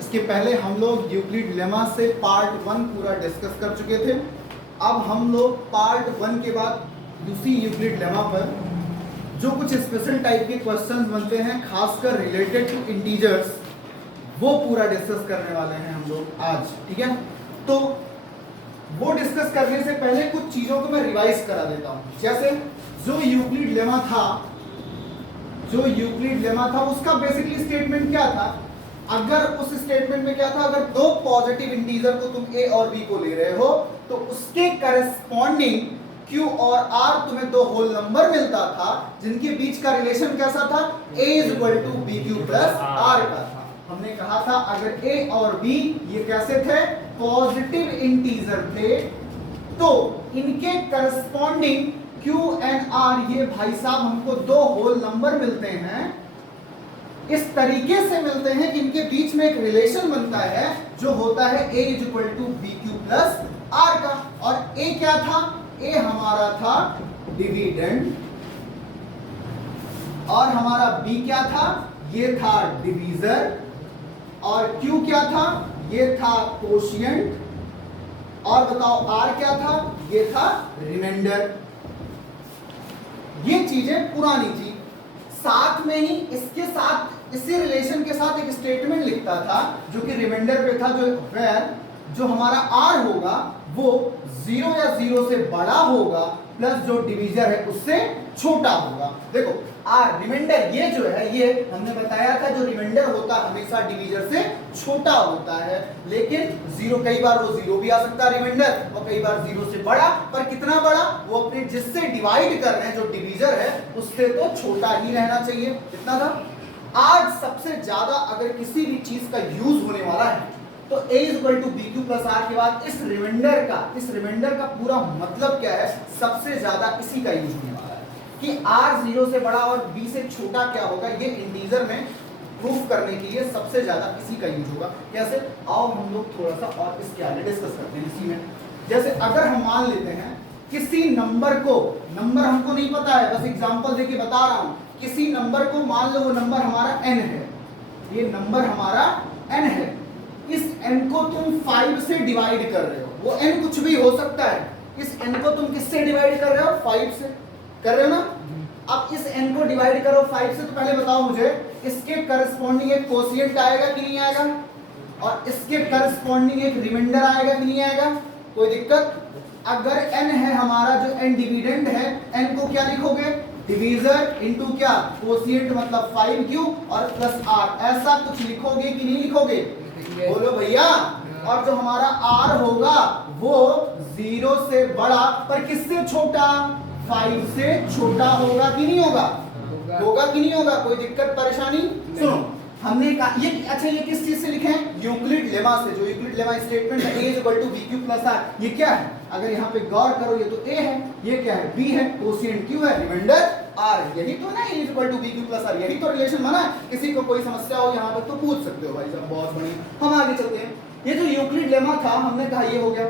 इसके पहले हम लोग यूक्लिड लेमा से पार्ट 1 पूरा डिस्कस कर चुके थे। अब हम लोग पार्ट 1 के बाद दूसरी यूक्लिड लेमा पर जो कुछ स्पेशल टाइप के क्वेश्चंस बनते हैं खासकर रिलेटेड टू इंटीजर्स, वो पूरा डिस्कस करने वाले हैं हम लोग आज। ठीक है, तो वो डिस्कस करने से पहले कुछ चीजों को मैं रिवाइज करा देता हूं। जैसे जो यूक्लिड लेमा था उसका बेसिकली स्टेटमेंट क्या था। अगर उस स्टेटमेंट में क्या था, अगर दो पॉजिटिव इंटीजर को तुम a और b को ले रहे हो तो उसके करस्पॉन्डिंग q और r तुम्हें दो होल नंबर मिलता था जिनके बीच का रिलेशन कैसा था, a is equal to bq plus r का था। हमने कहा था अगर a और b ये कैसे थे, पॉजिटिव इंटीजर थे, तो इनके करस्पॉन्डिंग q एंड r ये भाई साहब हमको दो होल नंबर मिलते हैं। इस तरीके से मिलते हैं कि इनके बीच में एक रिलेशन बनता है जो होता है a is equal to bq plus r का। और a क्या था, a हमारा था डिविडेंड और हमारा b क्या था, ये था डिवीजर, और q क्या था, ये था कोशिएंट, और बताओ r क्या था, ये था रिमाइंडर। ये चीजें पुरानी थी। साथ में ही इसके साथ इसी रिलेशन के साथ एक स्टेटमेंट लिखता था जो कि रिमाइंडर पे था, जो वेयर जो हमारा r होगा वो 0 या 0 से बड़ा होगा प्लस जो डिवीजर है उससे छोटा होगा। देखो r रिमाइंडर ये जो है, ये हमने बताया था जो रिमाइंडर होता है हमेशा डिवीजर से छोटा होता है, लेकिन 0 कई बार वो 0 भी आ सकता है रिमाइंडर, और कई बार 0 से बड़ा, पर कितना बड़ा, वो अपने जिससे डिवाइड कर रहे हैं जो डिवीजर है उससे तो छोटा ही रहना चाहिए। कितना था। आज सबसे ज्यादा अगर किसी भी चीज का यूज होने वाला है तो a is equal to bq plus r के बाद इस रिमाइंडर का पूरा मतलब क्या है, सबसे ज्यादा इसी का यूज होने वाला है कि r 0 से बड़ा और b से छोटा क्या होगा, ये इंटीजर में प्रूफ करने के लिए सबसे ज्यादा इसी का यूज होगा। कैसे, आओ हम लोग थोड़ा सा और इसके आगे डिस्कस करते हैं इसी में। जैसे अगर हम मान लेते हैं किसी नंबर को, नंबर हमको नहीं पता है, बस एग्जांपल देके बता रहा हूं, किसी नंबर को मान लो वो नंबर हमारा n है, ये नंबर हमारा n है, इस n को तुम 5 से डिवाइड कर रहे हो, वो n कुछ भी हो सकता है, इस n को तुम किससे डिवाइड कर रहे हो, 5 से कर रहे हो ना। अब इस n को डिवाइड करो 5 से, तो पहले बताओ मुझे इसके करस्पॉन्डिंग एक कोशिएंट आएगा कि नहीं आएगा, और इसके करस्पॉन्डिंग एक रिमाइंडर आएगा कि नहीं आएगा, कोई दिक्कत। अगर n है हमारा जो n डिविडेंड है, n को क्या लिखोगे, डिवीजर इनटू क्या, कोशिएंट मतलब 5q और प्लस r, ऐसा कुछ लिखोगे कि नहीं लिखोगे, बोलो भैया। और जो हमारा r होगा वो 0 से बड़ा पर किससे छोटा, 5 से छोटा होगा कि नहीं होगा, होगा कि नहीं होगा, कोई दिक्कत परेशानी। सुनो हमने कहा ये अच्छा, ये किस चीज से लिखे हैं, यूक्लिड लेमा से। जो यूक्लिड लेमा स्टेटमेंट है a is equal to bq plus r, ये क्या है, अगर यहाँ पे गौर करो ये तो a है, ये क्या है, b है, कोशिएंट q है, रिमाइंडर r, यही तो ना a is equal to bq plus r, यही तो रिलेशन बना है। किसी को कोई समस्या हो यहाँ तक तो पूछ सकते हो भाई साहब, बहुत बढ़िया। हम आगे चलते हैं। ये जो यूक्लिड लेमा था हमने कहा ये हो गया,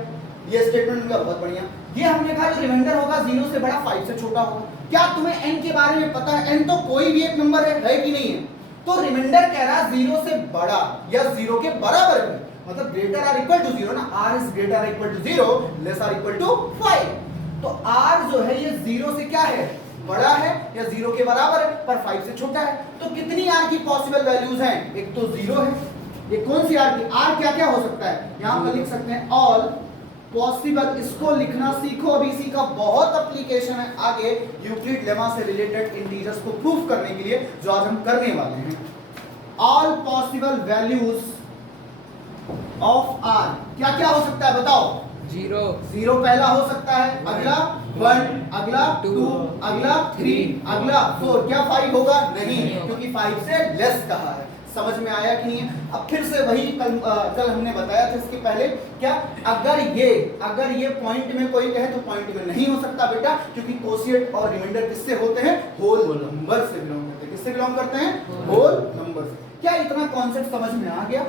ये स्टेटमेंट का बहुत बढ़िया। ये हमने कहा जो रिमाइंडर होगा 0 से बड़ा 5 से छोटा होगा। क्या तुम्हें n के बारे में पता है, n तो कोई भी एक नंबर है कि नहीं है, तो रिमाइंडर कह रहा है 0 से बड़ा या 0 के बराबर है, मतलब ग्रेटर आर इक्वल टू 0 ना, r is greater or equal to 0 less or equal to 5। तो r जो है ये 0 से क्या है, बड़ा है या 0 के बराबर है, पर 5 से छोटा है। तो कितनी r की पॉसिबल वैल्यूज हैं, एक तो 0 है, ये कौन सी r की, r क्या क्या हो सकता है, यहां पर लिख सकते हैं ऑल पॉसिबल, इसको लिखना सीखो, अभी इसी का बहुत एप्लीकेशन है आगे यूक्लिड लेमा से रिलेटेड इंटीजर्स को प्रूफ करने के लिए, जो आज हम करने वाले हैं। All possible values of r क्या क्या हो सकता है बताओ, 0 पहला हो सकता है, अगला 1, अगला 2, अगला 3, अगला 4, क्या 5 होगा, नहीं, क्योंकि 5 से लेस कहा है। समझ में आया कि नहीं। अब फिर से वही कल हमने बताया था इसके पहले, क्या अगर ये पॉइंट में कोई कहे तो पॉइंट में नहीं हो सकता बेटा, क्योंकि कोशिएंट और रिमाइंडर किससे होते हैं, होल नंबर से बिलोंग करते हैं। किससे बिलोंग करते हैं, होल नंबर से। क्या इतना कॉन्सेप्ट समझ में आ गया,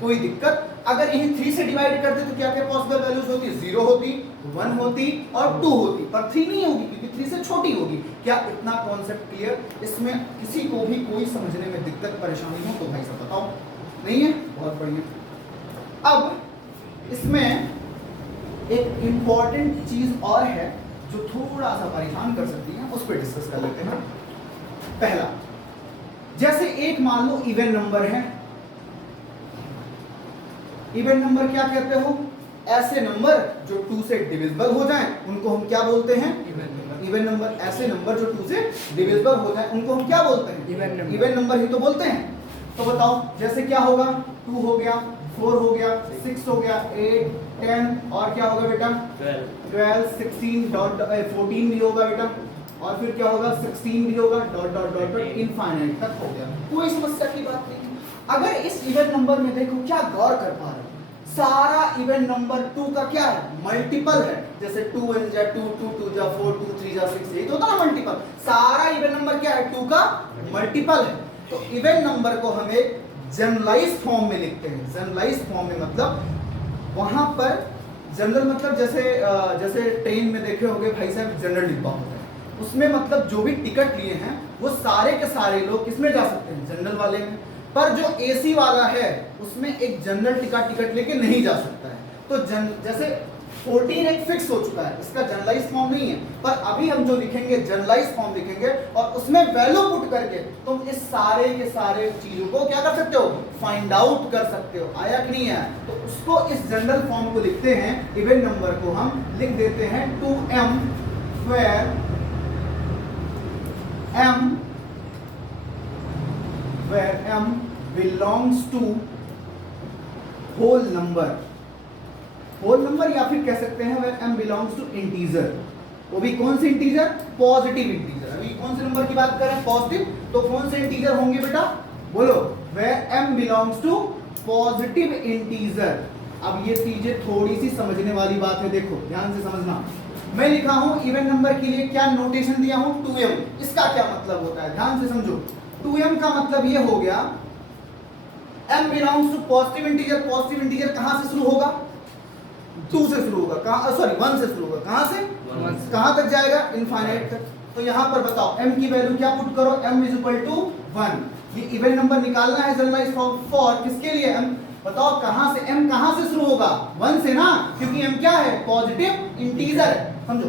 कोई दिक्कत। अगर यही 3 से डिवाइड करते तो क्या क्या पॉसिबल वैल्यूज होती, 0 होती, 1 होती और 2 होती, पर 3 नहीं होगी क्योंकि 3 से छोटी होगी। क्या इतना कॉन्सेप्ट क्लियर, इसमें किसी को भी कोई समझने में दिक्कत परेशानी हो तो भाई सब बताओ, नहीं है बहुत बढ़िया। अब इसमें एक इंपॉर्टेंट चीज और है जो थोड़ा सा परेशान कर सकती है, उस पर डिस्कस कर लेते हैं। पहला, जैसे एक मान लो इवन नंबर है। इवन नंबर क्या कहते हो? ऐसे नंबर जो 2 से डिविजिबल हो जाएं उनको हम क्या बोलते हैं? Even number. ऐसे नंबर जो 2 से डिविजिबल हो जाएं उनको हम क्या बोलते हैं? इवन नंबर ही तो बोलते हैं। तो बताओ जैसे क्या होगा? 2 हो गया, 4 हो गया, 6 हो गया, 8, 10 और क्या होगा बेटा? 12, 16 14 भी होगा बेटा, और फिर क्या होगा? 16 भी होगा, dot dot dot dot infinite तक हो गया। कोई समस्या की बात नहीं। अगर इस इवन नंबर में देखो, क्या गौर कर पा रहे हो? सारा इवन नंबर 2 का क्या है? मल्टीपल है। जैसे 2 1 जा 2, 2 2 जा 4, 2 3 जा 6, यही तो होता ना मल्टीपल। सारा इवन नंबर क्या है? 2 का मल्टीपल है। तो इवन नंबर को हम एक जनरलाइज फॉर्म में लिखते हैं। जनरलाइज फॉर्म में मतलब वहां पर जनरल मतलब जैसे ट्रेन में देखे होंगे भाई साहब, जनरल डिब्बा होता है, उसमें मतलब जो भी टिकट लिए हैं वो सारे के सारे लोग किसमें जा सकते हैं? जनरल वाले में। पर जो एसी वाला है उसमें एक जनरल टिकट लेके नहीं जा सकता है। तो जैसे 14 एक फिक्स हो चुका है, इसका जनरलाइज फॉर्म नहीं है, पर अभी हम जो लिखेंगे जनरलाइज फॉर्म लिखेंगे और उसमें वैल्यू पुट करके तुम इस सारे के सारे चीजों को क्या कर सकते हो? फाइंड आउट कर सकते हो। आया कि नहीं आया? तो उसको इस जनरल फॉर्म को लिखते हैं, इवन नंबर को हम लिख देते हैं 2m where m belongs to whole number या फिर कह सकते हैं where m belongs to integer। वो भी कौन से इंटीजर? Positive integer. अभी कौन से नंबर की बात कर रहे हैं? पॉजिटिव। तो कौन से इंटीजर होंगे बेटा? बोलो। where m belongs to positive integer. अब ये चीजें थोड़ी सी समझने वाली बात है, देखो ध्यान से समझना। मैं लिखा हूं इवन नंबर के लिए क्या नोटेशन दिया हूं? 2m। इसका क्या मतलब होता है? ध्यान से समझो। 2m का मतलब ये हो गया m belongs to positive integer. Positive integer कहां से शुरू होगा? 2 से शुरू होगा। कहां? सॉरी 1 से शुरू होगा। कहां से? कहां तक जाएगा? इनफाइनाइट तक। तो यहां पर बताओ m की वैल्यू क्या पुट करो? m is equal to 1। ये इवन नंबर निकालना है जनरलाइज फॉर किसके लिए? m बताओ कहां से? m कहां से शुरू होगा? 1 से ना, क्योंकि m क्या है? पॉजिटिव इंटीजर है। समझो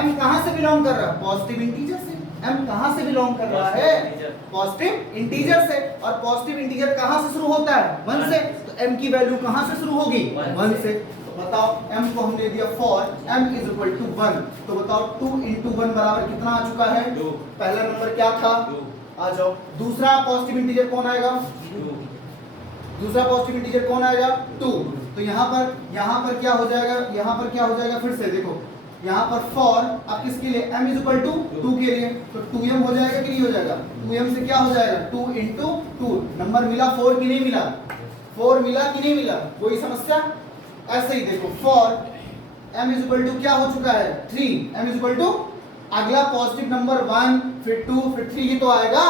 m कहां से बिलोंग कर रहा है? पॉजिटिव इंटीजर से। m कहां से बिलोंग कर रहा है? पॉजिटिव इंटीजर से। और पॉजिटिव इंटीजर कहां से शुरू होता है? 1 से। तो m की वैल्यू कहां से शुरू होगी? 1 से। तो बताओ m को हमने दिया for m is equal to 1। तो बताओ 2 into 1 बराबर कितना आ चुका है? 2। पहला नंबर क्या था? 2। आ जाओ। दूसरा पॉजिटिव इंटीजर कौन आएगा? 2। दूसरा पॉजिटिव इंटीजर कौन आएगा? 2। तो यहाँ पर क्या हो जाएगा? यहाँ पर क्या हो जाएगा? फिर से देखो, यहाँ पर फॉर अब किसके लिए? m इज इक्वल टू 2 के लिए। तो 2m हो जाएगा कि नहीं हो जाएगा? 2m से क्या हो जाएगा? 2 into 2। नंबर मिला 4 की नहीं मिला? 4 मिला कि नहीं मिला? कोई समस्या? ऐसे ही देखो for m is equal to क्या हो चुका है? 3। m इज इक्वल टू अगला पॉजिटिव नंबर 1, फिर 2, फिर 3 ही तो आएगा।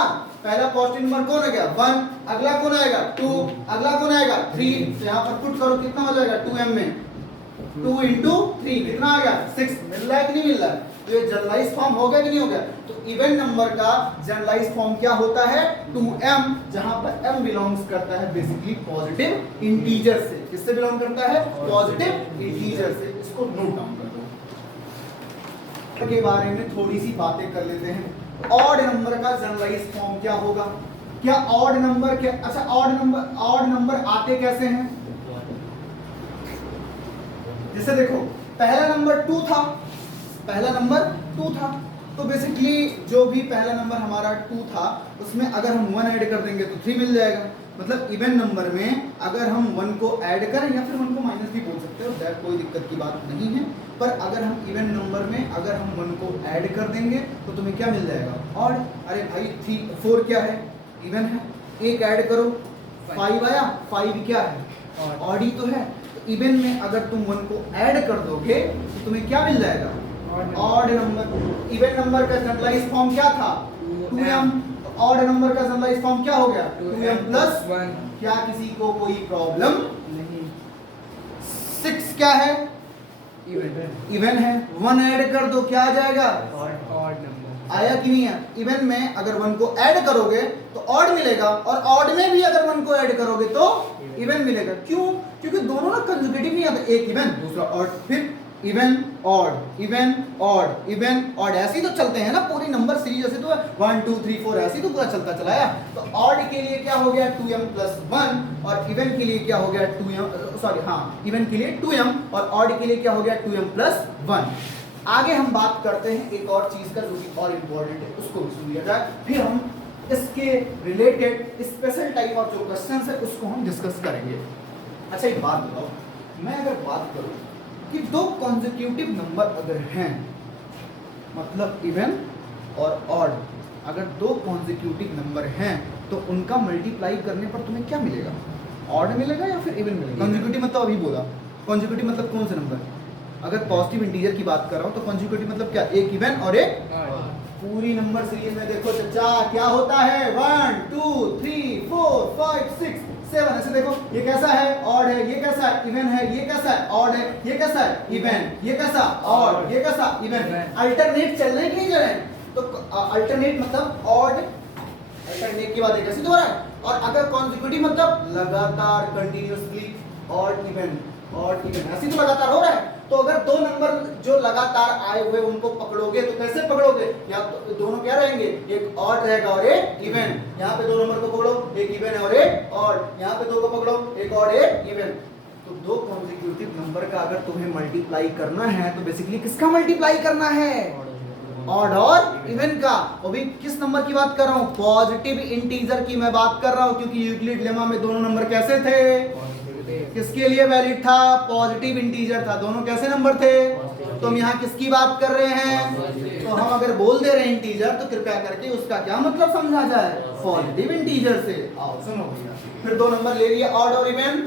पहला पॉजिटिव नंबर कौन आ गया? 1। अगला कौन आएगा? 2। अगला कौन आएगा? 3। तो यहाँ पर पुट करो, कितना हो जाएगा? 2m में 2 into 3 कितना आ गया? 6। मिल रहा है कि नहीं मिल रहा है? तो ये जनरलाइज फॉर्म हो गया कि नहीं हो गया? तो इवन नंबर का जनरलाइज फॉर्म क्या होता है? 2m, जहां पर m बिलोंग्स करता है बेसिकली पॉजिटिव इंटीजर से। किससे बिलोंग करता है? पॉजिटिव इंटीजर से। इसको नोट डाउन कर दो। के बारे में थोड़ी सी बातें कर लेते हैं। ऑड नंबर का जनरलाइज फॉर्म क्या होगा? क्या ऑड नंबर क्या? अच्छा, ऑड नंबर आते कैसे हैं? जैसे देखो पहला नंबर 2 था, तो बेसिकली जो भी पहला नंबर हमारा 2 था उसमें अगर हम 1 ऐड कर देंगे तो 3 मिल जाएगा। मतलब इवन नंबर में अगर हम 1 को ऐड करें या फिर 1 को माइनस भी बोल सकते हो, दैट कोई दिक्कत की बात नहीं है। पर अगर हम इवन नंबर में अगर हम 1 को ऐड कर देंगे तो तुम्हें क्या मिल जाएगा? ऑड। अरे भाई 4 क्या है? इवन है। 1 ऐड करो 5 आया। 5 क्या है? ऑड ही तो है। इवन में अगर तुम 1 को ऐड कर दोगे तो तुम्हें क्या मिल जाएगा? Odd number. इवन नंबर का जनरलाइज फॉर्म क्या था? 2m। ऑड नंबर का जनरलाइज फॉर्म क्या हो गया? 2m plus 1। क्या किसी को कोई प्रॉब्लम नहीं? 6 क्या है? इवन है। 1 ऐड कर दो, क्या आ जाएगा? Odd number. आया कि नहीं है? इवन में अगर 1 को ऐड करोगे तो ऑड मिलेगा, और ऑड में भी अगर 1 को ऐड करोगे तो इवन मिलेगा। क्यों? क्योंकि दोनों ना कंसेक्यूटिव नहीं आते, एक इवन दूसरा ऑड, फिर even odd even odd even odd, ऐसे ही तो चलते हैं ना पूरी नंबर सीरीज, ऐसे तो 1 2 3 4 ऐसे ही तो पूरा चलता चला है। तो ऑड के लिए क्या हो गया 2m प्लस 1 और इवन के लिए क्या हो गया 2m, सॉरी हाँ इवन के लिए 2m और ऑड के लिए क्या हो गया 2m प्लस 1। आगे हम बात करते हैं एक और चीज का जो कि और इम्पोर्टेंट है, उसको भी सुन लिया जाए, फिर हम इसके रिलेटेड स्पेशल टाइप ऑफ जो क्वेश्चंस है उसको हम डिस्कस करेंगे। अच्छा एक बात बताओ, मैं अगर बात करूं कि दो कॉन्जिक्यूटिव नंबर अगर हैं, मतलब इवन और ऑड, अगर दो कॉन्जिक्यूटिव नंबर हैं तो उनका मल्टीप्लाई करने पर तुम्हें क्या मिलेगा? ऑड मिलेगा या फिर इवन मिलेगा? कॉन्जिक्यूटिव मतलब अभी बोला, कॉन्जिक्यूटिव मतलब कौन से नंबर? अगर पॉजिटिव इंटीजर की बात कर रहा हूं तो कॉन्जिक्यूटिव मतलब क्या? एक इवन और एक पूरी नंबर सीरीज में देखो चचा क्या होता है 1 2 3 4 5 6 7, ऐसे देखो ये कैसा है ऑड है, ये कैसा है इवन है, ये कैसा है ऑड है, ये कैसा है इवन, ये कैसा ऑड, ये कैसा इवन। अल्टरनेट चल रहे हैं कि नहीं चल रहे हैं? तो अल्टरनेट मतलब ऑड, अल्टरनेट की बात है कैसे हो रहा है। और अगर कॉन्जिक्यूटिव मतलब लगातार कंटिन्यूअसली ऑड इवन ऐसे तो लगातार हो रहा है। तो अगर दो नंबर जो लगातार आए हुए उनको पकड़ोगे तो कैसे पकड़ोगे? या तो दोनों क्या रहेंगे, एक ऑड रहेगा और एक इवन। यहाँ पे दो नंबर को पकड़ो, एक इवन है और एक ऑड, यहाँ पे दो को पकड़ो, एक ऑड एक इवन। तो दो कॉन्जिक्यूटिव नंबर का अगर तुम्हें मल्टीप्लाई करना है तो बेसिकली किसका मल्टीप्लाई करना है? ऑड और इवन का। और भी किस नंबर की बात कर रहा हूँ? पॉजिटिव इंटीजर की मैं बात कर रहा हूँ, क्योंकि यूक्लिड लेमा में दोनों नंबर कैसे थे? किसके लिए वैलिड था? पॉजिटिव इंटीजर था। दोनों कैसे नंबर थे? तो हम यहाँ किसकी बात कर रहे हैं? तो हम अगर बोल दे रहे हैं इंटीजर तो कृपया करके उसका क्या मतलब समझा जाए? पॉजिटिव इंटीजर से। आओ सुनो भैया, फिर दो नंबर ले लिए ऑड और इवन,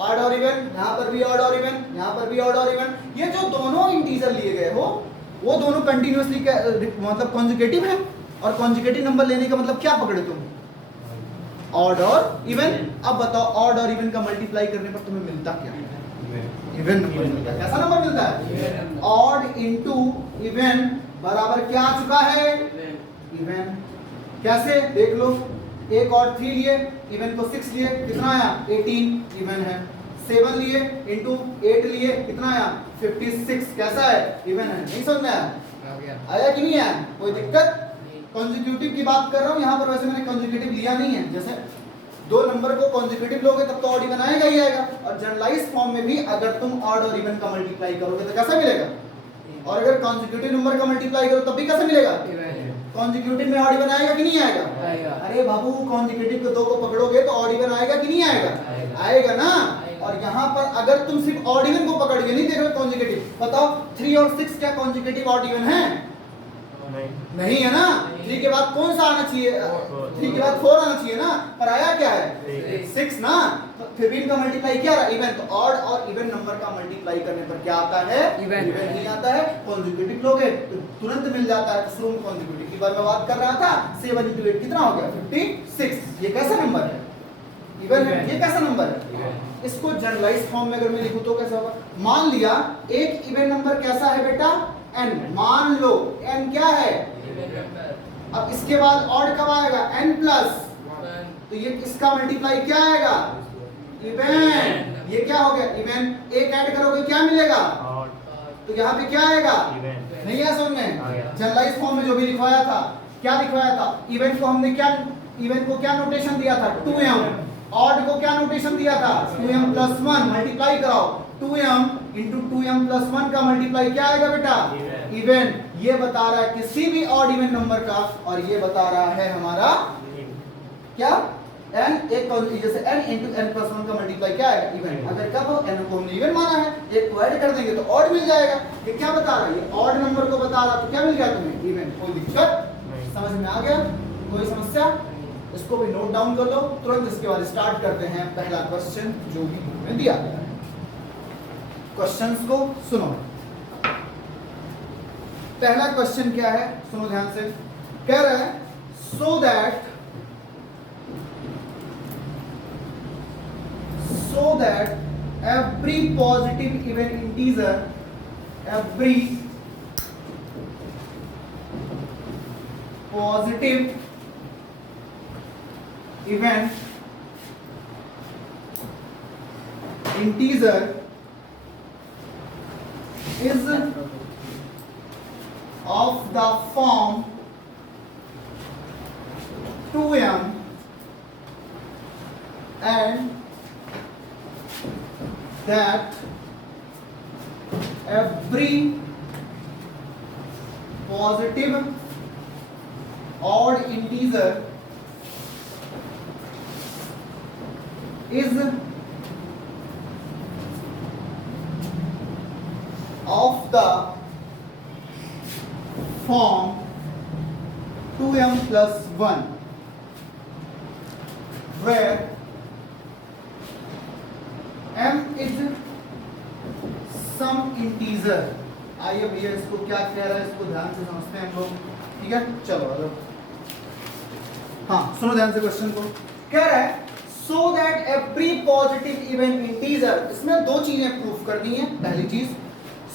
ऑड और इवन, यहाँ पर भी ऑड और इवन, यहाँ पर भी ऑड और इवन। ये जो दोनों इंटीजर लिए गए हो वो दोनों कंटिन्यूअसली मतलब कॉन्जुगेटिव है। और कॉन्जुगेटिव नंबर लेने का मतलब क्या पकड़े तुम? ऑड और इवन। अब बताओ ऑड और इवन का मल्टीप्लाई करने पर तुम्हें मिलता क्या? इवन नंबर मिलता है। कैसा नंबर मिलता है? ऑड इनटू इवन बराबर क्या आ चुका है? इवन। कैसे देख लो, एक और 3 लिए, इवन को 6 लिए, कितना आया? 18 इवन है। 7 लिए इनटू 8 लिए, कितना आया? 56। कैसा है? इवन है। नहीं समझ में आया कि नहीं आया? कोई दिक्कत? कॉन्जिक्यूटिव की बात कर रहा हूं यहाँ पर, वैसे मैंने कॉन्जिक्यूटिव लिया नहीं है। जैसे दो नंबर को कॉन्जिक्यूटिव लोगे तब तो ऑड इवन आएगा ही आएगा। और जनरलाइज फॉर्म में भी अगर तुम ऑड और इवन का मल्टीप्लाई करोगे तो कैसा मिलेगा? और अगर कॉन्जिक्यूटिव नंबर का मल्टीप्लाई करो तब भी कैसा मिलेगा? कॉन्जिक्यूटिव में ऑड इवन आएगा कि नहीं आएगा? अरे बाबू कॉन्जिक्यूटिव को दो को पकड़ोगे तो ऑड इवन आएगा कि नहीं आएगा? आएगा ना। और यहाँ पर अगर तुम सिर्फ ऑड इवन को पकड़ के नहीं देख रहे कॉन्जिक्यूटिव, बताओ 3 और 6 क्या कॉन्जिक्यूटिव ऑड इवन है? नहीं है ना। 3 के बाद कौन सा आना चाहिए? 3 के बाद 4 आना चाहिए ना, पर आया क्या है? 6 ना। तो फिर भी इनका मल्टीप्लाई क्या रहा? इवन। तो ऑड और इवन नंबर का मल्टीप्लाई करने पर क्या आता है? इवन ही आता है। कॉन्जिक्यूटिव लोगे तो तुरंत मिल जाता है। शुरू में कॉन्जिक्यूटिव की बार मैं बात कर रहा था, 7 × 8 कितना हो गया? 56। ये कैसा नंबर है? इवन है। ये कैसा नंबर है? इसको जनरलाइज फॉर्म में अगर मैं लिखूं तो कैसा होगा? मान लिया एक इवन नंबर कैसा है बेटा? n। मान लो n क्या है? अब इसके बाद ऑड कब आएगा? n प्लस, तो ये इसका मल्टीप्लाई क्या आएगा? इवन। ये क्या हो गया? इवन। एक ऐड करोगे क्या मिलेगा? तो यहाँ पे क्या आएगा? नहीं है समझ में? जनरलाइज फॉर्म में जो भी लिखवाया था, क्या लिखवाया था? इवन को हमने क्या, इवन को क्या नोटेशन दिया था? 2m। ऑड को क्या नोटेशन दिया था? 2m plus 1। मल्टीप्लाई कराओ, 2m इंटू 2m प्लस 1 का मल्टीप्लाई क्या आएगा बेटा? इवन। ये बता रहा है किसी भी ऑड इवन नंबर का, और ये बता रहा है हमारा क्या? n। एक जैसे n इंटू n प्लस 1 का मल्टीप्लाई क्या आएगा? इवन। अगर कब n को हमने इवन माना है, एक को ऐड कर देंगे तो ऑड मिल जाएगा। ये क्या बता रहा है? ये ऑड नंबर को बता रहा, तो क्या मिल गया तुम्हें? इवन। कोई दिक्कत? समझ में आ गया? कोई समस्या? इसको भी नोट डाउन कर लो तुरंत। इसके बाद स्टार्ट करते हैं पहला क्वेश्चन जो भी बुक में दिया गया है। क्वेश्चंस को सुनो। पहला क्वेश्चन क्या है? सुनो ध्यान से। कह रहा है so that every positive even integer, every positive event integer is of the form 2m and that every positive odd integer is of the form 2m plus 1 where m is some integer। आइए भैया इसको क्या कह रहा है, इसको ध्यान से समझते हैं हम लोग, ठीक है। चलो हाँ सुनो ध्यान से क्वेश्चन को। कह रहा है so that every positive even integer, इसमें दो चीजें प्रूफ करनी है। पहली चीज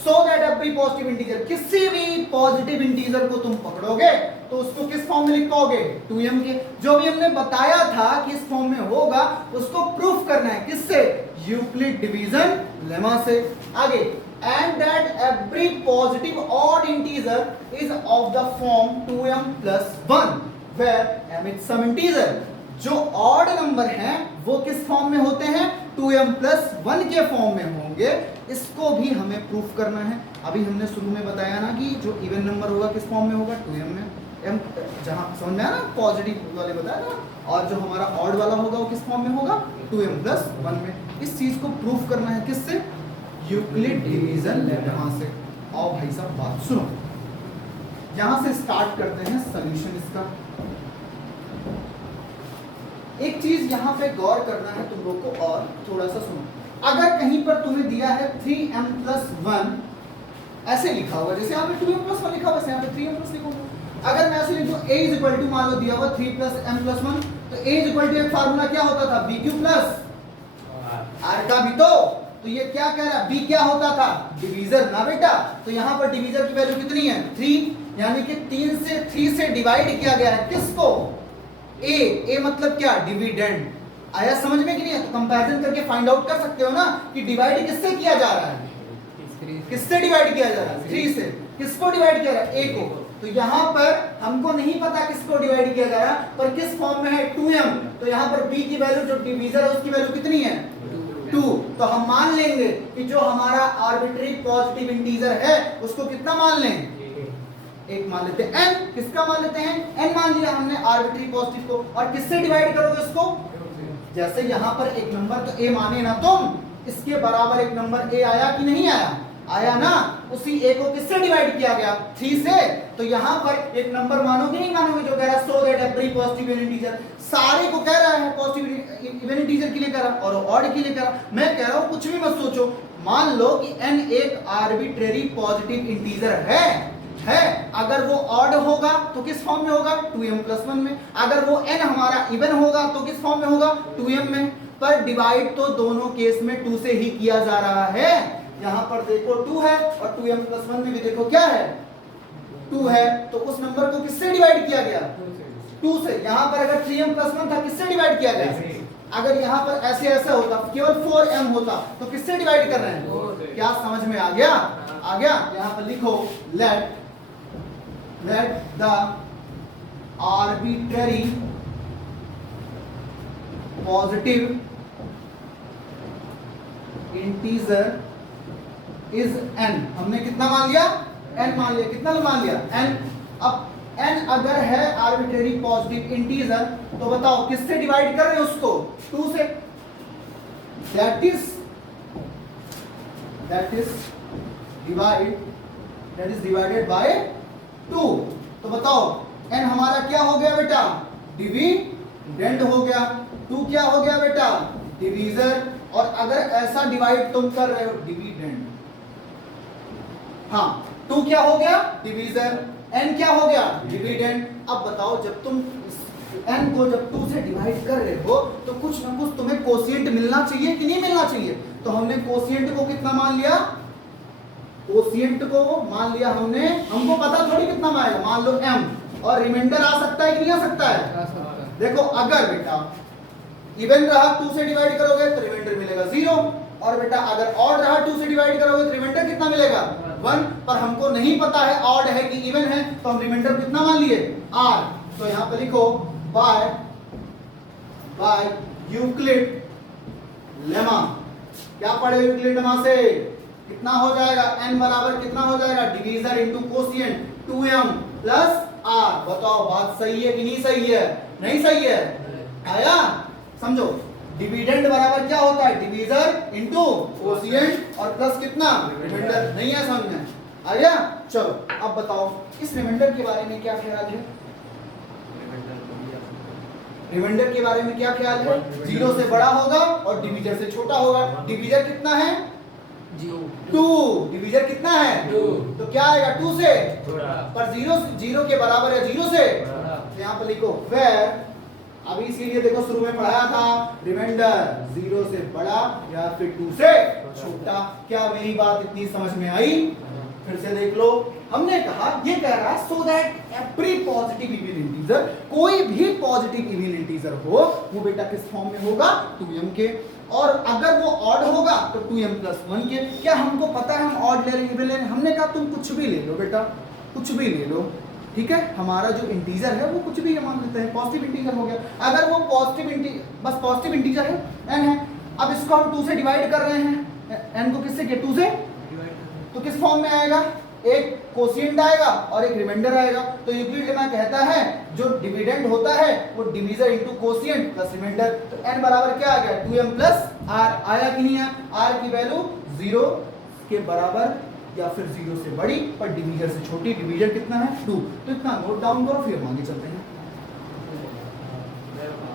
so that every positive integer, किसी भी पॉजिटिव इंटीजर को तुम पकड़ोगे तो उसको किस फॉर्म में लिख पाओगे, 2m के। जो भी हमने बताया था कि इस फॉर्म में होगा उसको प्रूफ करना है, किससे, यूक्लिड डिवीजन लेमा से। आगे and that every positive odd integer is of the form 2m plus 1 where m is some integer। जो ऑड नंबर हैं वो किस फॉर्म में होते हैं, 2m plus 1 के फॉर्म में होंगे। इसको भी हमें प्रूफ करना है। अभी हमने शुरू में बताया ना कि जो इवन नंबर होगा किस फॉर्म में होगा, 2m में। m जहां समझ में आया ना, पॉजिटिव वाले बताया ना, और जो हमारा ऑड वाला होगा वो किस फॉर्म में होगा, 2m plus 1 में। इस चीज को प्रूफ करना है किससे, यूक्लिड डिवीजन लेमा से। आओ भाई साहब बात सुनो, यहां से स्टार्ट करते हैं सॉल्यूशन इसका। एक चीज यहाँ पे गौर करना है तुम लोग को, और थोड़ा सा सुनो। अगर कहीं पर तुम्हें दिया है 3m plus 1 ऐसे लिखा हुआ, जैसे यहाँ पे 2m plus 1 लिखा हुआ, यहाँ पे 3m plus लिखूंगा। अगर मैं ऐसे लिख दूं a is equal to, मान लो दिया हुआ 3 plus m plus 1, तो a is equal to एक फार्मूला क्या होता था, bq plus r का भी। तो ये क्या कह रहा है, b क्या होता था, डिवीजर ना बेटा। तो यहाँ पर डिवीजर की वैल्यू कितनी है, 3, यानी कि 3 से डिवाइड किया गया है किसको, ए मतलब क्या, डिविडेंड। आया समझ में कि नहीं है? तो कंपैरिजन करके फाइंड आउट कर सकते हो ना कि डिवाइड किससे किया जा रहा है, किससे डिवाइड किया जा रहा है, 3 से। किसको डिवाइड किया रहा है, ए को। तो यहाँ पर हमको नहीं पता किसको डिवाइड किया जा रहा है, पर किस फॉर्म में है, 2m। तो यहाँ पर b की वैल्यू जो डिवीजर है उसकी वैल्यू कितनी है, 2। तो हम मान लेंगे कि जो हमारा आर्बिट्री पॉजिटिव इंटीजर है उसको कितना मान लें, एक मान लेते हैं, n किसका मान लेते हैं, n मान लिया हमने आर्बिट्री पॉजिटिव को। और किससे डिवाइड करोगे इसको, जैसे यहाँ पर एक नंबर तो a माने ना तुम, इसके बराबर एक नंबर a आया कि नहीं आया, आया ना। उसी a को किससे डिवाइड किया गया, 3 से। तो यहाँ पर एक नंबर मानोगे नहीं मानोगे, जो कह रहा है so that every positive even integer, सारे को कह रहा है पॉजिटिव इवन इंटीजर के लिए कह रहा है और ऑड के लिए कह रहा है। मैं कह रहा हूँ कुछ भी मत सोचो, मान लो कि n एक आर्बिट्रेरी पॉजिटिव इंटीजर है। अगर वो ऑड होगा तो किस फॉर्म में होगा, 2m plus 1 में। अगर वो n हमारा इवन होगा तो किस फॉर्म में होगा, 2m में। पर डिवाइड तो दोनों केस में 2 से ही किया जा रहा है। यहाँ पर देखो 2 है और 2m plus 1 में भी देखो क्या है, 2 है। तो उस नंबर को किससे डिवाइड किया गया, 2 से। यहाँ पर अगर 3m plus 1 था किससे डिवाइड किया गया, अगर यहाँ पर ऐसे ऐसा होता केवल 4m होता तो किससे डिवाइड कर रहे हैं, क्या समझ में आ गया, आ गया। यहाँ पर लिखो late the arbitrary positive integer is n। हमने कितना मान लिया, n मान लिया। कितना मान लिया, n। अब n अगर है आर्बिट्रेरी पॉजिटिव इंटीजर तो बताओ किससे डिवाइड कर रहे हैं उसको, 2 से। that is divided by 2। तो बताओ n हमारा क्या हो गया बेटा, डिविडेंड हो गया। 2 क्या हो गया बेटा, डिवीजर। और अगर ऐसा डिवाइड तुम कर रहे हो, डिविडेंड। हाँ 2 क्या हो गया, डिवीजर। n क्या हो गया, डिविडेंड। अब बताओ जब तुम n को जब 2 से डिवाइड कर रहे हो तो कुछ ना कुछ तुम्हें कोशिएंट मिलना चाहिए कि नहीं मिलना चाहिए। तो हमने कोशिएंट को कितना मान लिया, कोशिएंट को मान लिया हमने। हमको पता थोड़ी कितना आएगा, मान लो m, और रिमाइंडर आ सकता है कि नहीं आ सकता है। देखो अगर बेटा इवन रहा 2 से डिवाइड करोगे तो रिमाइंडर मिलेगा 0, और बेटा अगर ऑड रहा 2 से डिवाइड करोगे तो रिमाइंडर कितना मिलेगा 1, पर हमको नहीं पता है ऑड है कि इवन है, तो हम रिमाइंडर कितना मान लिए r। तो यहां पे लिखो बाय यूक्लिड लेमा। क्या पढ़े यूक्लिड लेमा से? कितना हो जाएगा n बराबर कितना हो जाएगा divisor into quotient 2m plus r। बताओ बात सही है कि नहीं सही है? नहीं सही है, आया? समझो डिविडेंड बराबर क्या होता है डिवीजर इनटू कोशिएंट और प्लस कितना रिमाइंडर। नहीं है समझ में? आ गया? चलो अब बताओ इस रिमाइंडर के बारे में क्या ख्याल है? रिमाइंडर के बारे में क्या ख्याल है? 0 से बड़ा होगा और डिवीजर से छोटा होगा। डिवीजर कितना है 2, डिवीजर कितना है 2, तो क्या आएगा 2 से पर 0 के बराबर है 0 से, तो यहाँ पर लिखो वेयर। अभी इसीलिए देखो शुरू में पढ़ाया था रिमाइंडर 0 से बड़ा या फिर 2 से छोटा। क्या मेरी बात इतनी समझ में आई? फिर से देख लो, हमने कहा ये कह रहा है so that every positive even integer, कोई भी पॉजिटिव इवन इंटीजर हो वो बेटा किस फॉर्म में होगा 2m के, और अगर वो ऑड होगा तो 2m + 1 के। क्या हमको पता है हम ऑड ले रहे हैं इवन ले रहे हैं? हमने कहा तुम कुछ भी ले लो बेटा, कुछ भी ले लो, ठीक है। हमारा जो इंटीजर है वो कुछ भी मान लेते हैं, पॉजिटिव इंटीजर हो गया। अगर वो बस पॉजिटिव इंटीजर है n है, अब इसको हम 2 से डिवाइड कर रहे हैं, n को किससे किया 2 से, तो किस फॉर्म में आएगा? एक कोशिएंट आएगा और एक रिमाइंडर आएगा। तो यूक्लिड लेमा कहता है जो डिविडेंड होता है वो divisor into quotient plus remainder. तो n बराबर क्या आ गया 2m + r। आया कि नहीं आया? r की वैल्यू 0 के बराबर या फिर 0 से बड़ी पर डिवीजर से छोटी। डिवीजर कितना है 2, तो इतना नोट डाउन करो फिर आगे चलते हैं।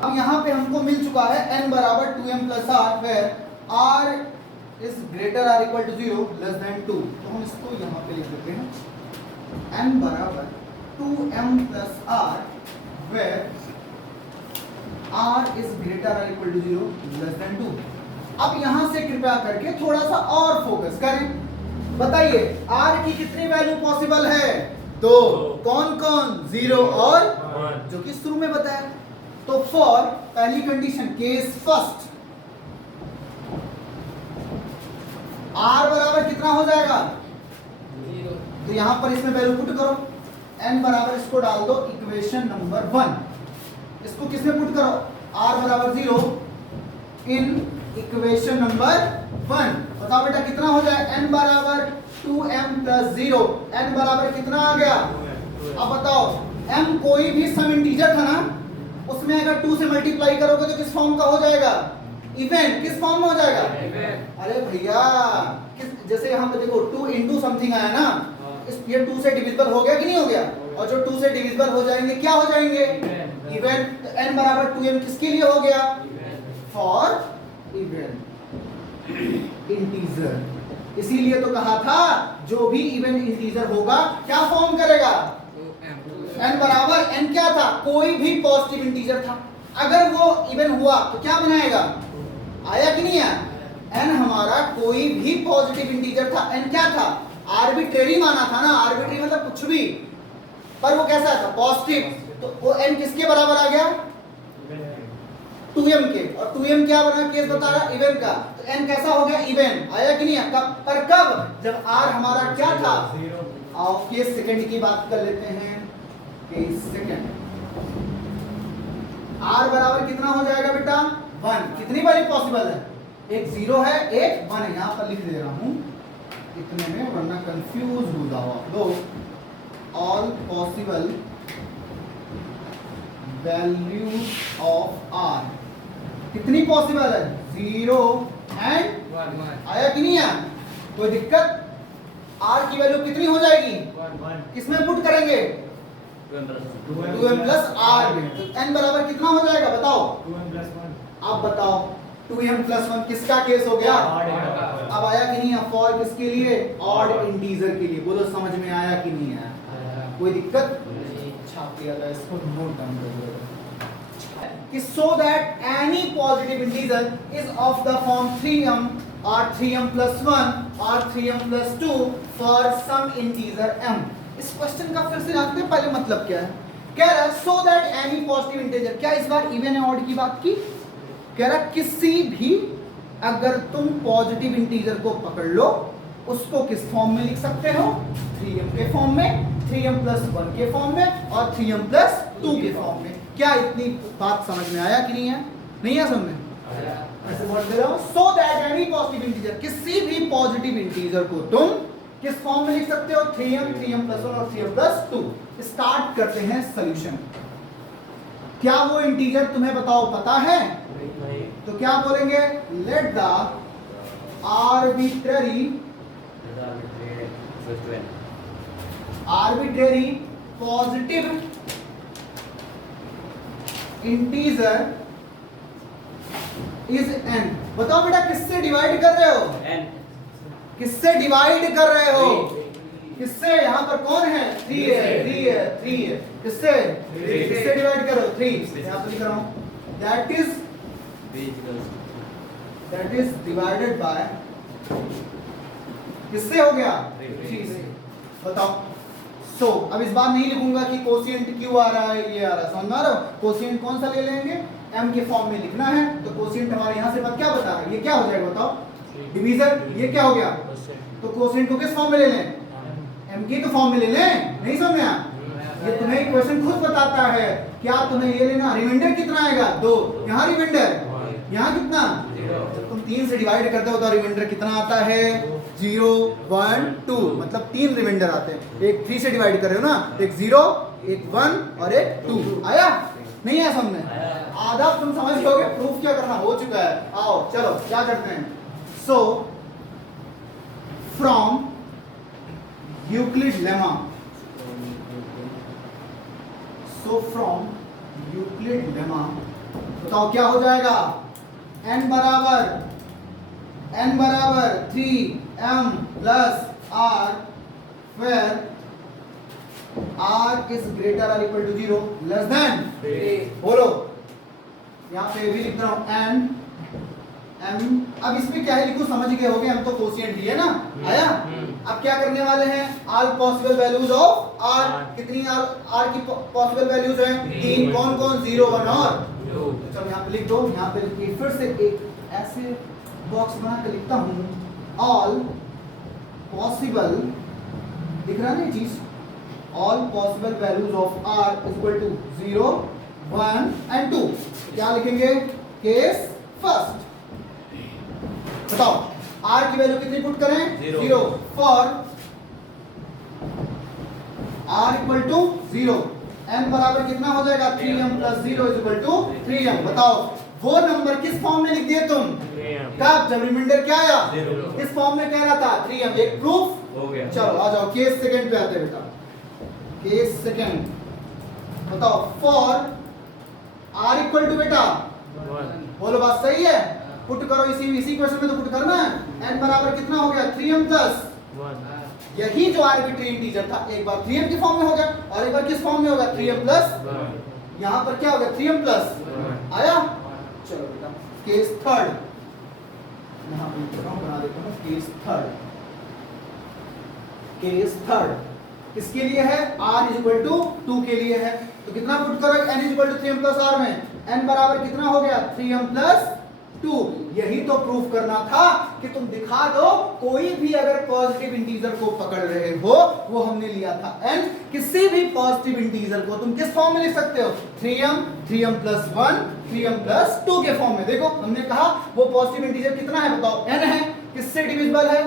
अब यहाँ पे हमको मिल चुका है n बराबर 2m + r where r is greater or equal to 0 less than 2। तो हम इसको यहाँ पे लिख देते हैं n बराबर 2m + r where r is greater or equal to 0 less than 2। अब यहाँ से कृपया करके थोड़ा सा और फोकस करें। बताइए r की कितनी वैल्यू पॉसिबल है? दो। कौन कौन? 0 और 1, जो कि शुरू में बताया। तो फॉर पहली कंडीशन केस फर्स्ट r बराबर कितना हो जाएगा 0, तो यहां पर इसमें वैल्यू पुट करो। n बराबर इसको डाल दो इक्वेशन नंबर 1। इसको किसमें पुट करो? r बराबर 0 इन इक्वेशन नंबर 1। बताओ बेटा कितना हो जाए? n बराबर 2m + 0। n बराबर कितना आ गया? अब बताओ m कोई भी सम इंटीजर था ना, उसमें अगर 2 से मल्टीप्लाई करोगे तो किस फॉर्म का हो जाएगा? इवन। किस फॉर्म में हो जाएगा? अरे भैया जैसे यहाँ पे देखो 2 into समथिंग आया ना, ये 2 से डिविजिबल हो गया कि नहीं हो गया? और जो 2 से डिविजिबल हो जाएंगे क्या हो जाएंगे? इवन। तो n बराबर 2m किसके लिए हो गया? For even integer. इसीलिए तो कहा था जो भी इवन इंटीजर होगा क्या फॉर्म करेगा? n बराबर n क्या था? कोई भी पॉजिटिव इंटीजर था, अगर वो इवन हुआ तो क्या बनाएगा? आया कि नहीं आया? n हमारा कोई भी पॉजिटिव इंटीजर था। n क्या था? आर्बिट्रेरी माना था ना, आर्बिट्रेरी मतलब कुछ भी, पर वो कैसा था? पॉजिटिव। तो वो n किसके बराबर आ गया? 2m के। और 2m क्या बना? केस बता रहा इवन का, तो n कैसा हो गया? इवन। आया कि नहीं आया? कब? पर कब? जब r हमारा क्या था? आओ केस सेकंड की बात कर लेते हैं। केस सेकंड r बराबर कितना हो जाएगा बेटा? 1। कितनी बारी पॉसिबल है? एक 0 है, एक 1 है। यहां पर लिख दे रहा हूं इतने में, वरना कंफ्यूज हो जाओ आप लोग। All possible values of r कितनी पॉसिबल है? 0 एंड 1। आया कि नहीं आया? कोई दिक्कत? r की वैल्यू कितनी हो जाएगी? 1। किसमें पुट करेंगे? 2m + r में। तो n बराबर कितना हो जाएगा बताओ? 2m + 1। आप बताओ 2m + 1 किसका केस हो गया? अब आया कि नहीं? फॉर किसके लिए? ऑड इंटीजर के लिए। बोलो समझ में आया कि नहीं आया? कोई दिक्कत? छाप दिया था इसको, नोट डाउन कर लो कि so that any positive integer is of the form 3m or 3m + 1 or 3m + 2 for some integer m। इस क्वेश्चन का फिर से जानते हैं पहले मतलब क्या है। कह रहा है सो दैट एनी पॉजिटिव इंटीजर, क्या इस बार इवन या ऑड की बात की? कह रहा किसी भी अगर तुम पॉजिटिव इंटीजर को पकड़ लो उसको किस फॉर्म में लिख सकते हो? 3m के फॉर्म में, 3m प्लस 1 के फॉर्म में और 3m प्लस 2 के फॉर्म में। क्या इतनी बात समझ में आया कि नहीं है? नहीं है समझ में? ऐसे वर्ड दे रहा हूं, सो दैट एनी पॉजिटिव इंटीजर, किसी भी पॉजिटिव इंटीजर को तुम किस फॉर्म में लिख सकते हो? 3m, 3m प्लस 1 और 3m प्लस 2। स्टार्ट करते हैं सॉल्यूशन। क्या वो इंटीजर तुम्हें बताओ पता है? नहीं। तो क्या बोलेंगे? Let the arbitrary positive integer is n। बताओ बेटा किससे डिवाइड कर रहे हो? n। किससे डिवाइड कर रहे हो? किससे? यहां पर कौन है? 3 है, 3 है, 3 है। किससे? किससे डिवाइड करो? 3। यहां पर लिख रहा हूं दैट इज डिवाइडेड बाय, किससे हो गया? 3 से। बताओ। सो अब इस बार नहीं लिखूंगा कि कोशिएंट क्यों आ रहा है, ये आ रहा है, समझ में आ रहा हो? कोशिएंट कौन सा ले लेंगे? m के फॉर्म में लिखना है, तो कोशिएंट हमारे यहां से क्या बता रहा है? ये क्या हो जाएगा बताओ? डिवीजन। ये क्या हो गया? तो कोशिएंट को किस फॉर्म में ले लें? m की तो फॉर्म में ले लें। नहीं समझा? ये तुम्हें क्वेश्चन खुद बताता है। क्या तुम्हें ये लेना? रिमाइंडर कितना आएगा? 2। यहाँ रिमाइंडर, यहाँ कितना? जब तुम 3 से डिवाइड करते हो तो रिमाइंडर कितना आता है? 0, 1, 2। मतलब 3 रिमाइंडर आते हैं। एक 3 से डिवाइड कर रहे हो ना, एक 0, एक 1 और एक 2। आया? नहीं आया समझ में? आधा तुम समझ लोगे, प्रूफ क्या करना हो चुका है। आओ चलो क्या करते हैं। So from Euclid lemma, so from Euclid lemma बताओ क्या हो जाएगा? n बराबर 3m plus r where r is greater or equal to 0 less than 3। बोलो। यहाँ पे भी लिख रहा हूँ n m। अब इसमें क्या है लिखो, समझ गए होगे, हम तो कोशिएंट लिए ना। आया? अब क्या करने वाले हैं? All possible values of r। कितनी r की पॉसिबल वैल्यूज हैं? 3। कौन कौन? 0, 1 और 2। चलो यहाँ पे लिख दो। यहाँ पे लिखिए, फिर से एक ऐसे बॉक्स बना के लिखता हूँ, ऑल पॉसिबल, दिख रहा है ना ये चीज? All possible values of r equal to 0, 1 and 2। क्या लिखेंगे? Case first. बताओ r की वैल्यू कितनी पुट करें? 0 for r equal to 0। n बराबर कितना हो जाएगा? 3m plus 0 is equal to 3m। बताओ वो नंबर किस फॉर्म में लिख दिए तुम? कब? जब रिमाइंडर क्या आया? किस फॉर्म में कह रहा था? 3m। एक प्रूफ हो गया। चलो आ जाओ केस सेकंड पे आते हैं बेटा। केस सेकंड बताओ, फॉर r इक्वल टू बेटा 1। बोलो बात सही है? पुट करो, इसी क्वेश्चन में तो पुट करना है। n बराबर कितना हो गया? 3m plus 1। यही जो आर्बिट्रेरी इंटीजर था, एक बार 3m के फॉर्म में हो गया और एक बार किस फॉर्म में होगा? 3m plus 1। यहां पर क्या होगा? 3m प्लस 1 आया। चलो बेटा केस थर्ड, यहां पे बना देता हूं केस थर्ड। केस थर्ड किसके लिए है? r इज इक्वल टू 2 के लिए है। तो कितना पुट करो? n is equal to 3m plus r में n बराबर कितना हो गया? 3m plus 2। यही तो प्रूफ करना था कि तुम दिखा दो कोई भी अगर पॉजिटिव इंटीजर को पकड़ रहे हो, वो हमने लिया था n। किसी भी पॉजिटिव इंटीजर को तुम किस फॉर्म में लिख सकते हो? 3m, 3m plus 1, 3m plus 2 के फॉर्म में। देखो हमने कहा वो पॉजिटिव इंटीजर कितना है बताओ? n है। किससे डिविजिबल है?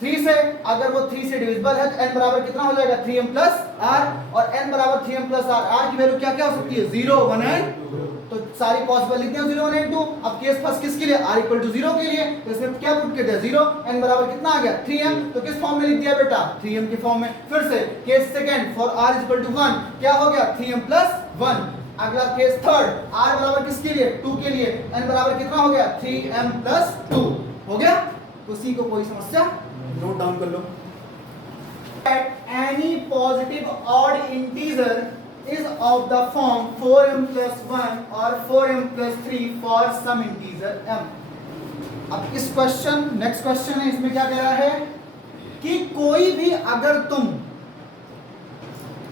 3 से। अगर वो 3 से डिविजिबल है तो n बराबर कितना हो जाएगा? 3m plus r। और n बराबर 3m प्लस r। r की वैल्यू क्या क्या हो सकती है? 0, 1 एंड 2। तो सारी पॉसिबल लिख दिया 0, 1 एंड 2। अब केस फर्स्ट किसके लिए? r इक्वल टू 0 के लिए। तो इसमें क्या पुट कर दिया? 0। n बराबर कितना आ गया? 3m। तो किस फॉर्म में लिख दिया बेटा? 3m के फॉर्म में। फिर से case second, for r equal to 1 क्या हो गया? 3m plus 1। अगला केस थर्ड, r बराबर किसके लिए? 2 के लिए। n बराबर कितना हो गया? 3m प्लस 2 हो गया। उसी को कोई समस्या? नोट डाउन कर लो। Any positive odd integer is of the form 4m plus 1 or 4m plus 3 for some integer m। अब इस क्वेश्चन, नेक्स्ट क्वेश्चन है, इसमें क्या कह रहा है कि कोई भी अगर तुम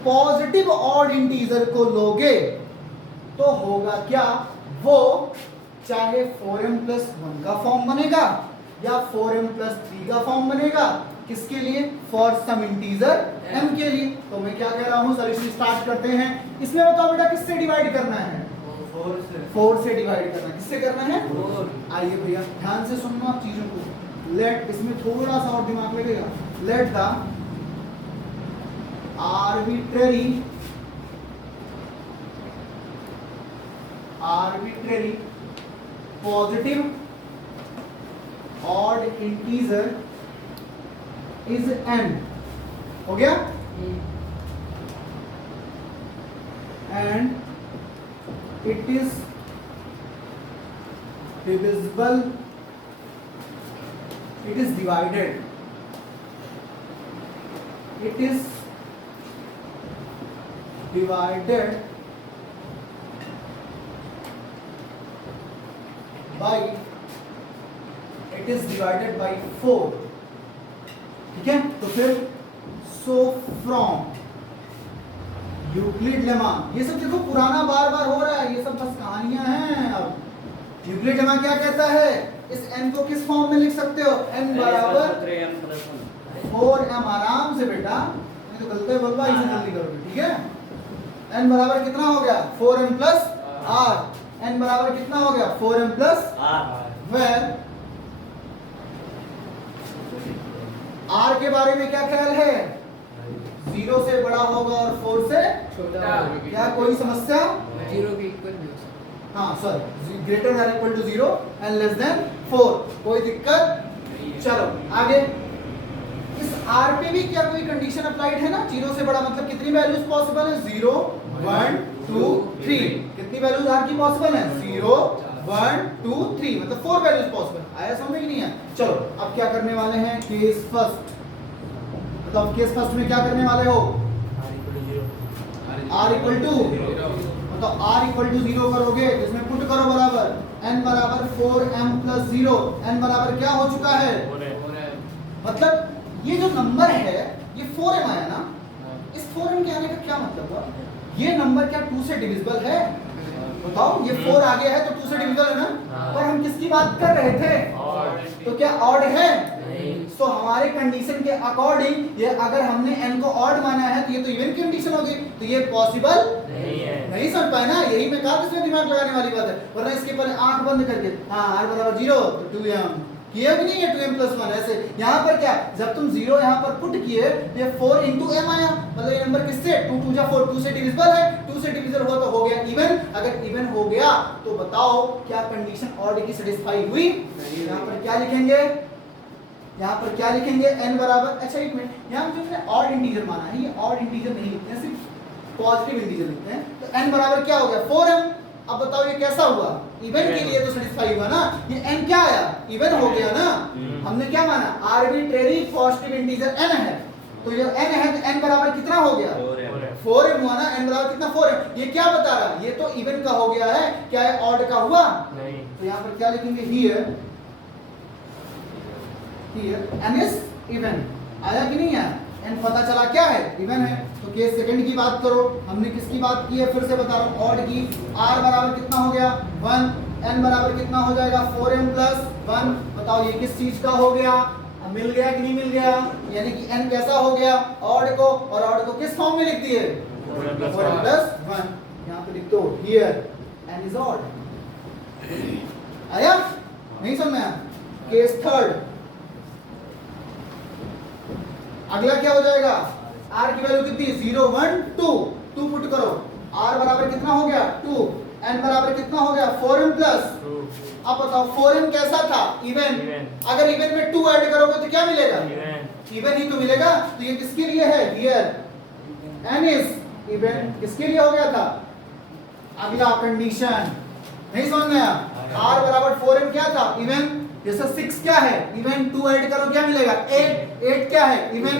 पॉजिटिव ऑड इंटीजर को लोगे तो होगा क्या? वो चाहे 4m+1 का फॉर्म बनेगा या 4m+3 का फॉर्म बनेगा। किसके लिए? फॉर सम इंटीजर m के लिए। तो मैं क्या कह रहा हूं, सॉल्यूशन स्टार्ट करते हैं। इसमें बताओ बेटा किससे डिवाइड करना है? 4 से डिवाइड करना है। किससे करना है? 4। आइए भैया ध्यान से सुनना आप चीजों को। लेट, इसमें थोड़ा सा और दिमाग लगेगा। Let the arbitrary positive odd integer is n। हो गया? And it is divisible, it is divided, it is divided by, it is divided by 4। ठीक है? तो फिर so from यूक्लिड लेमा, ये सब देखो पुराना बार बार हो रहा है, ये सब बस कहानियां हैं। अब यूक्लिड लेमा क्या कहता है? इस n को किस फॉर्म में लिख सकते हो? n बराबर 4m। आराम से बेटा, नहीं तो गलती बोलवा, इसे जल्दी करोगे। ठीक है? n बराबर कितना हो गया? 4m plus r। n बराबर कितना हो गया? 4m plus r। Well r के बारे में क्या ख्याल है? 0 से बड़ा होगा और 4 से छोटा होगा। क्या कोई समस्या? 0 के इक्वल भी हो सकता है। हाँ sorry, greater than equal to 0 and less than 4। कोई दिक्कत? चलो आगे। इस r पे भी क्या कोई कंडीशन अप्लाइड है ना? 0 से बड़ा मतलब कितनी वैल्यूज पॉसिबल है? 0 1 2 3। कितनी वैल्यूज r की पॉसिबल है? 0 1 2 3, मतलब 4 वैल्यूज पॉसिबल। आया समझ में कि नहीं है? चलो अब क्या करने वाले हैं? Case first. मतलब केस फर्स्ट में क्या करने वाले हो? r इक्वल टू, मतलब r इक्वल टू 0 करोगे, जिसमें पुट करो बराबर n बराबर 4m प्लस 0। n बराबर क्या हो चुका है? मतलब ये जो नंबर है ये 4m आया ना, इस 4m के आने का क्या मतलब हुआ? ये नंबर क्या 2 से डिविजिबल है? बताओ, ये 4 आगे है तो 2 से डिविजिबल है ना? पर हम किसकी बात कर रहे थे? तो क्या ऑड है? तो हमारे कंडीशन के अकॉर्डिंग ये अगर हमने n को ऑड माना है तो ये तो इवन की कंडीशन होगी, तो ये पॉसिबल नहीं समझ पाए ना? यही मैं कहा इसमें दिमाग लगाने वाली बात है। वरना इसके पहले आंख बंद करके हाँ r बराबर 0 तो 2m किया भी नहीं है, 2m प्लस 1 ऐसे। यहाँ पर क्या, जब तुम 0 यहाँ पर पुट किए ये 4 इंटू m आया, मतलब ये नंबर किससे? 2 2 जा 4, 2 से डिविजिबल है। 2 से डिविजिबल हुआ तो हो गया इवन। अगर इवन हो गया तो बताओ क्या कंडीशन ऑड की सेटिस्फाई हुई? यहाँ पर क्या लिखेंगे? यहाँ पर क्या लिखेंगे? n बराबर, अच्छा एक मिनट, यहाँ पे हमने ऑड इंटीजर माना है, ये ऑड इंटीजर नहीं लिखते हैं, सिर्फ पॉजिटिव इंटीजर लिखते हैं। तो n बराबर क्या हो गया? 4m। अब बताओ ये कैसा हुआ? इवन के लिए तो सेटिस्फाई हुआ ना? ये n क्या आया? इवन हो गया ना? हमने क्या माना? आर्बिट्रेरी पॉजिटिव इंटीजर n है, तो ये n है तो n बराबर कितना हो गया? 4m हुआ ना? n बराबर कितना? 4m। ये क्या बता रहा है? ये तो इवन का हो गया है, क्या है ऑड का हुआ? नहीं। तो यहाँ पर क्या लिखेंगे? Here n is even। आया कि नहीं आया? n पता चला क्या है? इवन है। तो केस सेकंड की बात करो, हमने किसकी बात की है? फिर से बता रहा हूँ, ऑड की। r बराबर कितना हो गया? 1। n बराबर कितना हो जाएगा? 4m plus 1। बताओ ये किस चीज का हो गया? अब मिल गया कि नहीं मिल गया? यानी कि n कैसा हो गया? ऑड को, और ऑड को किस फॉर्म में लिख दिए? 4m plus 1। यहाँ पे लिख दो हियर n is odd। आया? नहीं समझ में आया? केस थर्ड, अगला क्या हो जाएगा? r की वैल्यू कितनी? 0 1 2। 2 पुट करो, r बराबर कितना हो गया? 2। n बराबर कितना हो गया? 4m plus. अब बताओ 4m कैसा था? इवन। अगर इवन में 2 ऐड करोगे तो क्या मिलेगा? इवन ही तो मिलेगा। तो ये किसके लिए है? Here n is even. किसके लिए हो गया था? अगला कंडीशन नहीं समझ में आया? r बराबर 4m क्या था? इवन। जैसे 6 क्या है? इवन। 2 ऐड करो क्या मिलेगा? 8। 8 क्या है? इवन।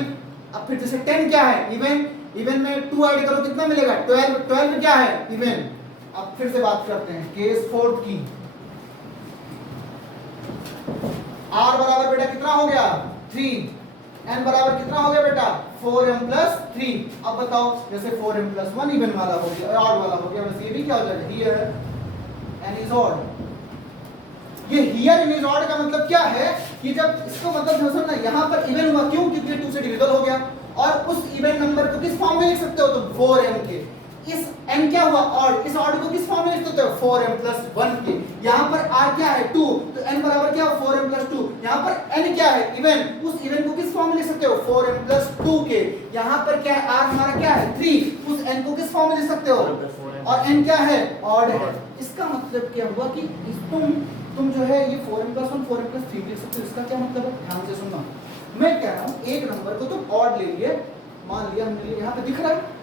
अब फिर जैसे 10 क्या है? इवन। इवन में 2 ऐड करो कितना मिलेगा? 12। 12 क्या है? इवन। अब फिर से बात करते हैं केस फोर्थ की। r बराबर बेटा कितना हो गया? 3। n बराबर कितना हो गया बेटा? 4m plus 3। अब बताओ, जैसे 4m प्लस 1 इवन वाला हो गया, ऑड वाला हो गया, बस ये भी क्या हो जाएगा? Here n is odd. ये हियर इन इज ऑड का मतलब क्या है कि जब इसको मतलब समझो ना, यहाँ पर इवन हुआ क्यों, क्योंकि ये 2 से डिविजिबल हो गया। और उस इवन नंबर को किस फॉर्म में लिख सकते हो, तो 4m के। इस n क्या हुआ, ऑड, इस ऑड को किस फॉर्म में लिख सकते हो, 4m + 1 के। यहाँ पर r क्या है 2, तो n बराबर क्या हो 4m + 2। यहाँ पर n क्या है इवन, उस इवन को किस फॉर्म में लिख सकते हो, 4m + 2 के। यहाँ पर क्या है r हमारा क्या है 3, उस n को किस फॉर्म में लिख सकते हो, और n क्या है ऑड है। इसका मतलब क्या हुआ कि तुम जो है ये 4m + 1 4m + 3 लिख सकते हो। इसका क्या मतलब है, ध्यान से सुनना। मैं कह रहा हूँ एक नंबर को तुम ऑड ले लिए, मान लिया हमने, यहाँ पे दिख रहा है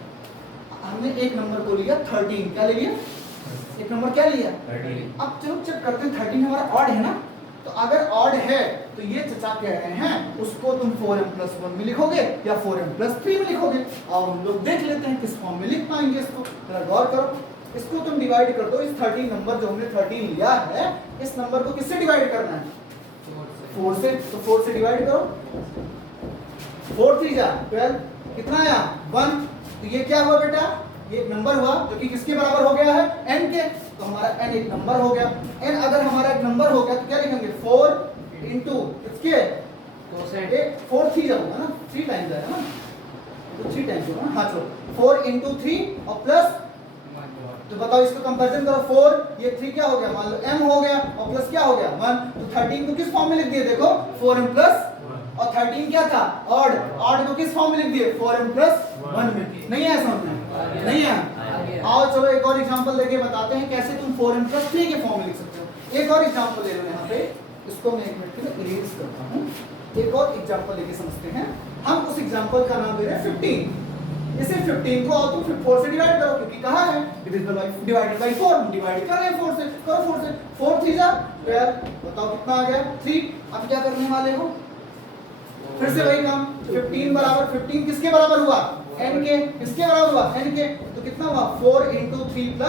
हमने एक नंबर को लिया 13, क्या ले लिया, एक नंबर क्या लिया 13। अब चलो चेक करते हैं 13 हमारा ऑड है ना, तो अगर ऑड है तो ये चचा कह रहे हैं उसको तुम 4m + 1 में लिखोगे या 4m + 3 में लिखोगे। अब हम लोग देख लेते हैं किस फॉर्म में लिख पाएंगे इसको, जरा गौर करो। इसको तुम डिवाइड कर दो, इस 13 नंबर जो हमने 13 लिया है, इस नंबर को किससे डिवाइड करना है, 4 से। तो 4 से डिवाइड करो, 4 3 जा 12, कितना आया 1। तो ये क्या हुआ बेटा, ये एक नंबर हुआ जो कि किसके बराबर हो गया है, n के। तो हमारा n एक नंबर हो गया। n अगर हमारा एक नंबर हो गया तो क्या लिखेंगे 4 * इसके 4 3 जाऊंगा ना, 3 टाइम्स आएगा ना, तो 3 टाइम्स होगा ना। हाँ चलो 4 * 3 और प्लस, तो बताओ इसको कंपैरिजन करो, 4 ये 3 क्या हो गया, मान लो m हो गया, और प्लस क्या हो गया 1। तो 13 को किस फॉर्म में लिख दिए, देखो 4m + और 13 क्या था ऑड, ऑड को किस फॉर्म में लिख दिए 4m + 1 में। नहीं है समझ में, नहीं है। आओ चलो एक और एग्जांपल देके बताते हैं कैसे तुम 4m + 3 के फॉर्म में लिख सकते हो। एक और एग्जांपल ले लो यहाँ पे, इसको मैं एक मिनट के लिए इरेज करता हूँ। एक और एग्जांपल लेके समझते हैं। हम उस एग्जांपल का नाम दे रहे हैं 15। इसे 15 को और तुम 4 से डिवाइड करो, क्योंकि कहा है डिवाइडेड बाय 4, हम डिवाइड कर रहे हैं 4 से, करो 4 से। 4 3 जा 12, बताओ कितना आ गया 3। अब क्या करने वाले हो, फिर से वही काम, 15 बराबर 15 किसके बराबर हुआ, n के। किसके बराबर हुआ, n के। तो कितना हुआ 4 * 3 +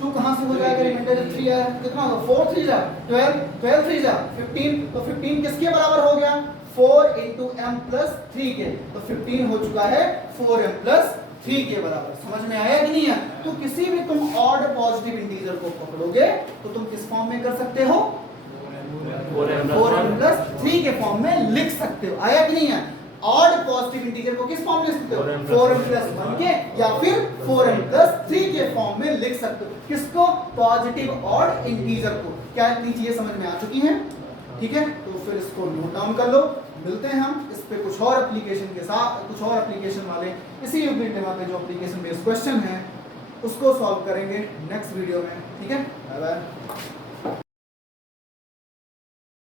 2 कहां से हो जाएगा, रिमाइंडर 3 है, कितना होगा 4 3 जा 12, 12 3 जा 15। तो 15 किसके बराबर हो गया, 4 * m + 3 के। तो 15 हो चुका है 4m + 3 के बराबर। समझ में आया कि नहीं है। तो किसी भी तुम ऑड पॉजिटिव इंटीजर को पकड़ोगे तो तुम किस फॉर्म में कर सकते हो, 4m + 3 के फॉर्म में लिख सकते हो। आया कि नहीं है। ऑड पॉजिटिव इंटीजर को किस फॉर्म में लिख सकते हो, 4m + 1 के या फिर 4m + 3 के फॉर्म में लिख सकते हो। किसको, पॉजिटिव ऑड इंटीजर को। क्या इतनी चीजें समझ में आ चुकी हैं, ठीक है। तो फिर इसको नोट डाउन कर लो। मिलते हैं हम इस पे कुछ और एप्लीकेशन के साथ, कुछ और एप्लीकेशन वाले इसी यूक्लिड लेमा पे जो एप्लीकेशन बेस्ड क्वेश्चन है उसको सॉल्व करेंगे नेक्स्ट वीडियो में, ठीक है। Bye bye.